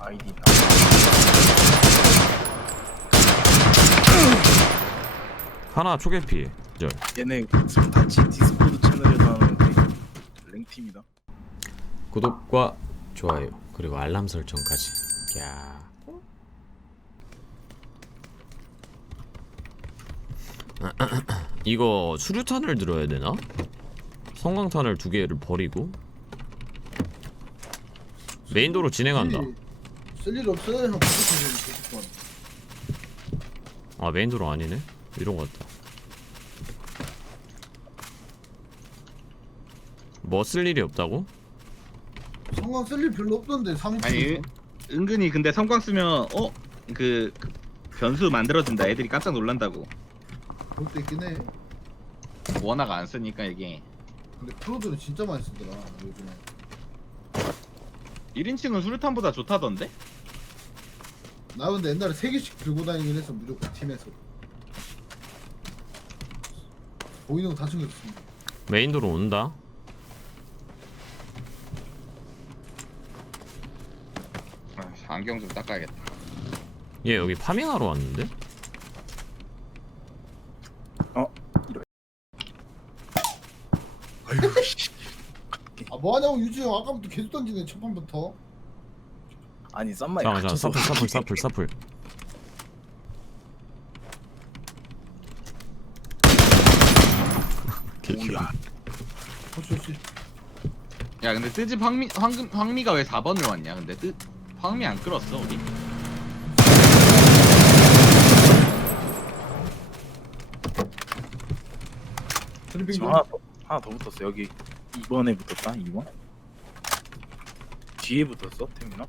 아이디 하나 초계피. 저 얘네 같이 디스코드 채널에서 하는 랭팀이다. 구독과 좋아요 그리고 알람 설정까지. 야. 이거 수류탄을 들어야 되나? 성광탄을 2개를 버리고 메인도로 진행한다. 쓸일 없어요. 형 부족해서 아 메인도로 아니네? 이런 거 같다. 뭐 쓸 일이 없다고? 성광 쓸일 별로 없던데 3인 아니 은근히 근데 성광 쓰면 그 변수 만들어진다. 애들이 깜짝 놀란다고. 그것도 있긴 해. 워낙 안 쓰니까 이게. 근데 프로들은 진짜 많이 쓰더라 요즘에. 1인칭은 수류탄보다 좋다던데? 나 근데 옛날에 3개씩 들고 다니긴 했어. 무조건 팀에서 보이는 거 다 챙겼습니다. 메인도로 온다. 안경 좀 닦아야겠다. 얘 여기 파밍하러 왔는데? 이래. 아 뭐하냐고 유지 형. 아까부터 계속 던지네 첫 판부터. 아니 쌈마이 잠깐만 사플 오야. 그렇지. 야 근데 뜨집 황미가 왜 4번을 왔냐? 근데 황미 안 끌었어 우리? 드리빙 하나 더 붙었어. 여기 2번에 붙었다. 2번 뒤에 붙었어. 태민아.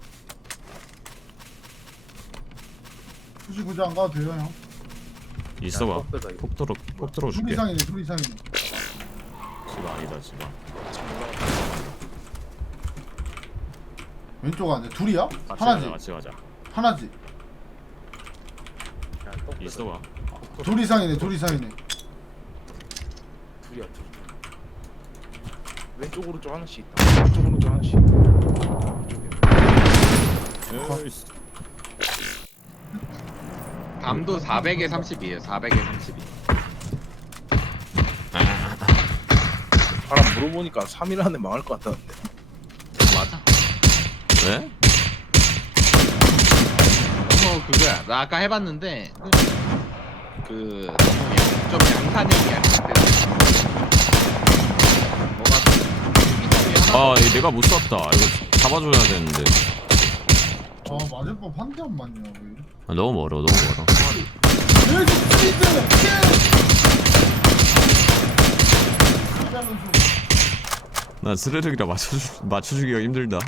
굳이 안 가도 돼요 형. 있어봐. 뻑뻑하다, 이거. 폭 둘 들어줄게. 이상이네. 둘 이상이네. 집 아니다 집안. 왼쪽 안에 둘이야? 하나지. 같이 가자. 하나지. 있어봐. 둘 이상이네. 둘 이상이네. 둘이야 둘. 왼쪽 오른쪽 하나씩 있다. 왼쪽 오른쪽 하나씩. 에이씨. 감도 400에 30이에요. 400에 32. 바람 물어보니까 3일 안에 망할 것 같다는데. 맞아. 왜? 그거야. 나 아까 해봤는데 그 좀 양산형이야. 아 이거 내가 못 쐈다. 이거 잡아줘야 되는데. 아 맞을 법한데 안 맞냐 왜? 아, 너무 멀어. 여기 스피드! 난 스르륵이라 맞춰주기가 힘들다.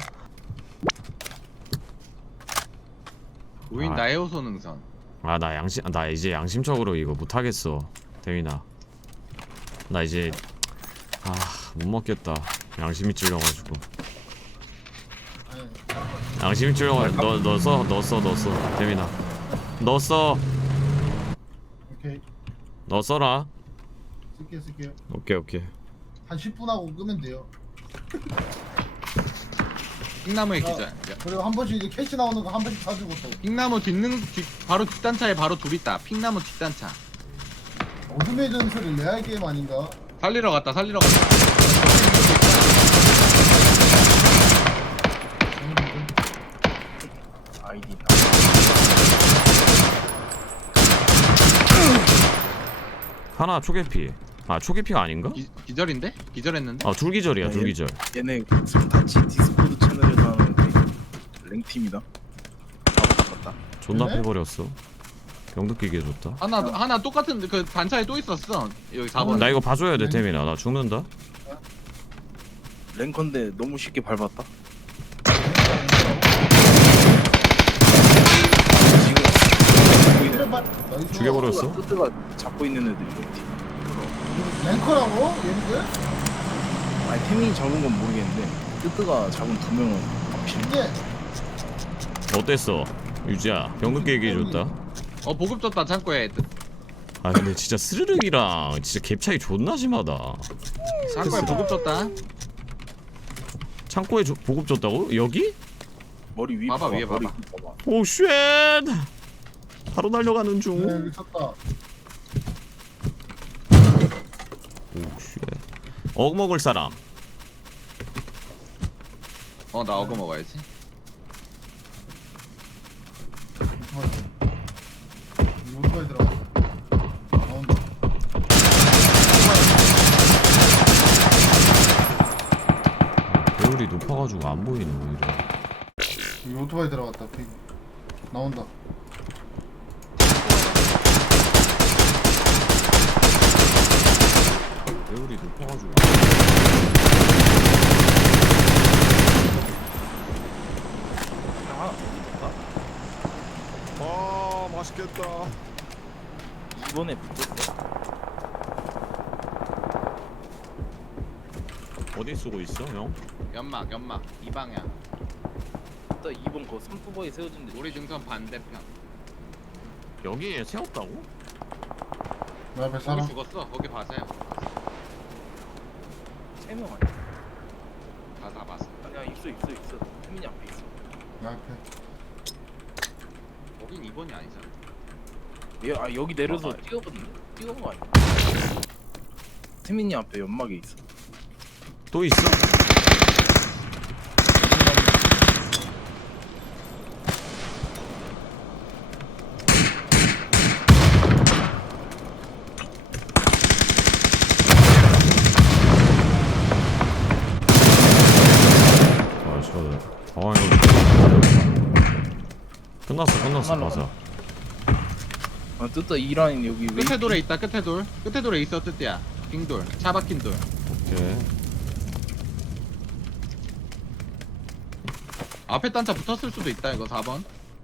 보인다. 해오소 능선. 나 이제 양심적으로 이거 못하겠어. 대민아. 나 이제 못 먹겠다. 양심이 찔려가지고. 양심이 찔려가지고 너 써. 대민아. 너 써. 오케이. 너 써라. 쓸게요. 오케이. 한 10분 하고 끄면 돼요. 핑나무의 기절. 그리고 한 번씩 이제 캐시 나오는 거 한 번씩 사주고 또. 핑나무 바로 뒷단차에 바로 둘 있다. 핑나무 뒷단차. 어둠의 전설이 레알 게임 아닌가? 살리러 갔다. 아이디 하나 초계피. 초계피가 아닌가? 기절인데? 기절했는데? 둘기절이야. 둘기절. 얘네 같이 디스코드 채널에서 하는 랭팀이다. 맞다. 존나 네? 패버렸어. 병득기계 좋다. 하나 똑같은 그 단차에 또 있었어. 여기 4번. 나 이거 봐줘야 돼, 태민아. 나 죽는다. 랭컨데 너무 쉽게 밟았다. 지금 죽여버렸어. 뜨뜨가 잡고 있는 애들이 랭팀. 랭커라고? 얘네들? 아니 태민이 잡은 건 모르겠는데 뜨뜨가 잡은 2명은 확실히. 근데 어땠어? 유지야. 병득기계 좋다. 보급 줬다 창고에. 근데 진짜 스르륵이랑 진짜 갭 차이 존나 심하다. 창고에 보급 줬다. 창고에 보급 줬다고? 여기? 머리 위 봐봐, 위에 머리 봐봐. 위 봐봐. 오 쉣. 바로 달려가는 네, 중. 여기 쳤다. 오 쉣. 억 먹을 사람. 나 어그 먹어야지. 오토바이 들어갔어. 나온다. 배율이 높아가지고 안 보이네 오히려. 여기 오토바이 들어갔다. 핑. 나온다. 배율이 높아가지고. 아 맛있겠다. 이번에 붙었어. 어디 쓰고 있어 형? 연막 이 방향. 또 2번 거 선투버에 세워진 데. 우리 중선 반대편. 여기에 세웠다고? 내 앞에 거기 사람. 죽었어. 거기 봐세요. 3명 아니야? 다 봤어. 아니야 있어. 태민이 앞에 있어. 내 앞에. 거긴 2번이 아니잖아. 여기 내려서 아, 뛰어온 거 아니야? 태민이 앞에 연막에 있어. 또 있어? 아 저거 당황해가지고. 끝났어 맞아. 뜨다 이 라인 여기 왜 끝에 돌에 있다. 끝에 돌에 있어. 뜻이야. 빙돌. 차 박힌 돌. 오케이. 앞에 단차 붙었을 수도 있다. 이거 4번.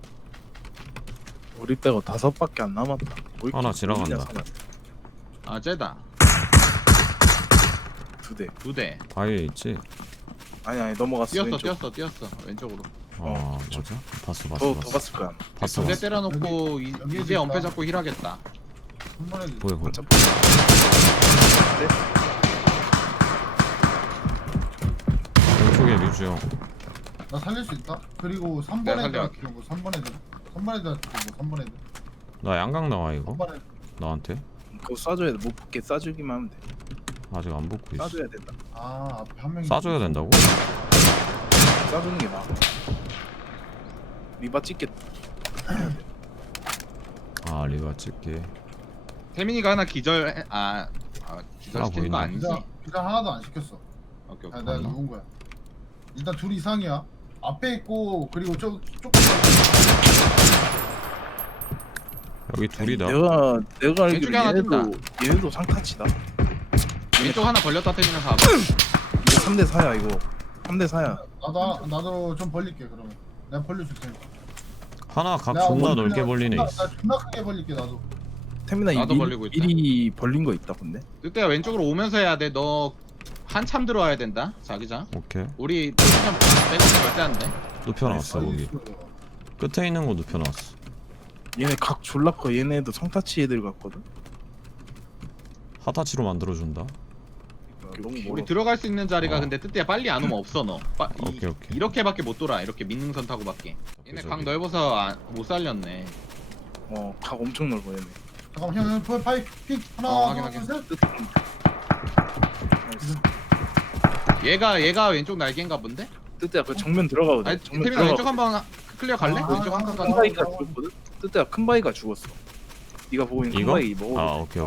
우리 빼고 5밖에 안 남았다. 뭐 이렇게 하나 지나간다. 사냐. 아 쟤다. 2대. 2대. 바위에 있지? 아니 넘어갔어. 왼쪽. 뛰었어. 왼쪽으로. 아 맞아? 봤어 더 갔을 거야. 봤어 2대 때려놓고 여기 이제 있다. 엄폐 잡고 힐하겠다. 한 번에 보여 보여. 왼쪽에 류주 형. 나 살릴 수 있다. 그리고 내가 3번 애들 살려갈게. 그리고 3번 애들. 3번 애들 그리고 3번 애들. 나 양각 나와 이거 3번 애들. 나한테? 그거 쏴줘야 돼. 못 붙게 쏴주기만 하면 돼. 아직 안 붙고 있어. 쏴줘야 된다. 아 앞에 한 명이. 싸줘야 된다고? 쏴주는 게 나아. 리바 찍게. 아 리바 찍게. 태민이가 하나 기절 기절 시킨 거 보이네. 아니지? 비자 하나도 안 시켰어. 오케이 아, 오케이. 내가 누군 거야. 일단 둘 이상이야. 앞에 있고 그리고 조금 여기 둘이다. 내가 왼쪽에 알기로 하나 얘네도 상타치다. 왼쪽 하나 걸렸다. 태민이 4번. 이거 3대 4야 이거. 3대 4야. 나도 좀 벌릴게 그러면. 내가 벌려줄 테니까. 하나 각 내가 존나 원래 넓게 벌리네. 나 존나 크게 벌릴게 나도. 태민아 나도 벌리고 있다. 미리 벌린 거 있다 근데. 그때가 왼쪽으로 오면서 해야 돼. 너 한참 들어와야 된다. 자기장. 오케이. 우리 포지션 빼고 절대 안 돼. 눕혀놨어 거기. 끝에 있는 거 눕혀놨어. 얘네 각 졸라 커. 얘네도 성타치 애들 같거든. 하타치로 만들어준다. 너무 우리 멀어. 들어갈 수 있는 자리가 어. 근데 뜻대야 빨리 안 오면 없어 너. 오케이. 이렇게밖에 못 돌아. 이렇게 민능선 타고밖에. 얘네 저기. 각 넓어서 못 살렸네. 각 엄청 넓어 얘네. 잠깐만 형 파이 픽 하나 확인. 둘 셋. 얘가 왼쪽 날개인가 본데? 뜨때야 그 정면 들어가도 돼. 아니 정면 태민아 왼쪽 들어가. 한번 클리어 갈래? 아, 왼쪽 한 아, 칸 큰 가서. 바위가 죽었거든. 뜨때야 큰 바위가 죽었어. 네가 보고 있는 큰 이거? 바위 먹어. 아 오케이.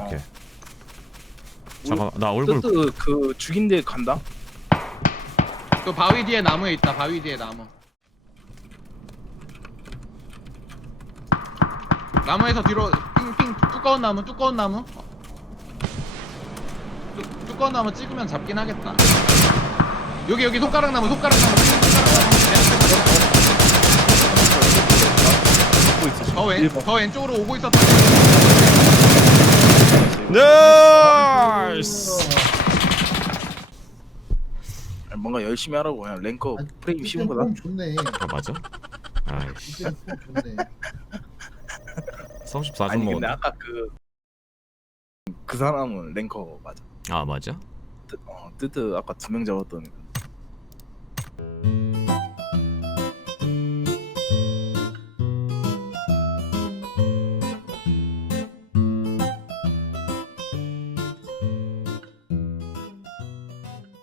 잠깐 나 얼굴 뜨뜨 그 죽인 데 간다. 그 바위 뒤에 나무에 있다. 바위 뒤에 나무. 나무에서 뒤로 핑핑 두꺼운 나무. 두꺼운 나무 찍으면 잡긴 하겠다. 여기 손가락 나무. 먹고 있어. 지금. 일번. 더 왼쪽으로 오고 있었다. 나이스. 아니, 뭔가 열심히 하라고 그냥 랭커 프레임 씌운 거다. 폼 좋네. 아 맞아? 아이씨. 이때 폼 좋네. 34점 아니 근데 먹었네. 아까 그 사람은 랭커 맞아. 아 맞아? 뜨뜨 아까 2명 잡았던.